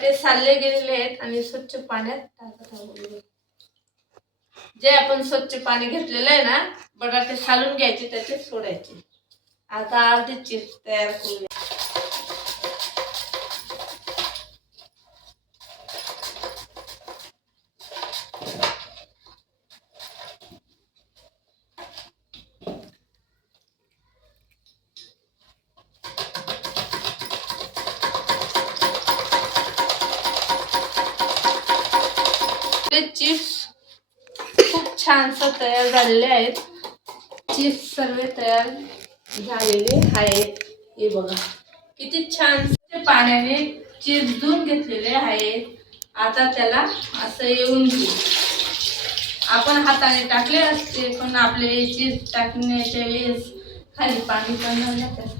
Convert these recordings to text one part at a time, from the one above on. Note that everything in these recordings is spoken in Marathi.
ते सालले गेलेले आहेत आणि स्वच्छ पाण्यात टाकत आहोत. जे आपण स्वच्छ पाणी घेतलेलं आहे ना, बटाटे सालून घ्यायचे, त्याचे सोडायचे. आता अर्धी चिप्स तयार करूया. ते चिप्स खूप छान तयार झालेले आहेत. चिप्स सर्व तयार झालेले आहेत. हे बघा किती छान पाण्याने चिप्स धुवून घेतलेले आहेत. आता त्याला असं येऊन घेऊ. आपण हाताने टाकले असते, पण आपले चिप्स टाकण्याच्या वेळेस खाली पाणी पडणार नाही.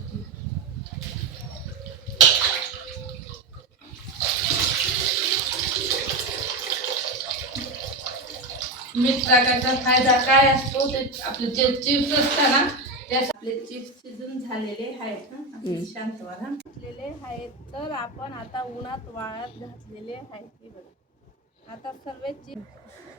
मीठ टाकायचा फायदा काय असतो, ते आपले जे चिप्स असतात ना, त्यास आपले चिप्स शिजून झालेले आहेत. शांत व्हा. घातलेले आहेत. तर आपण आता उन्हात वाळत घातलेले आहेत. आता सर्व चिप्स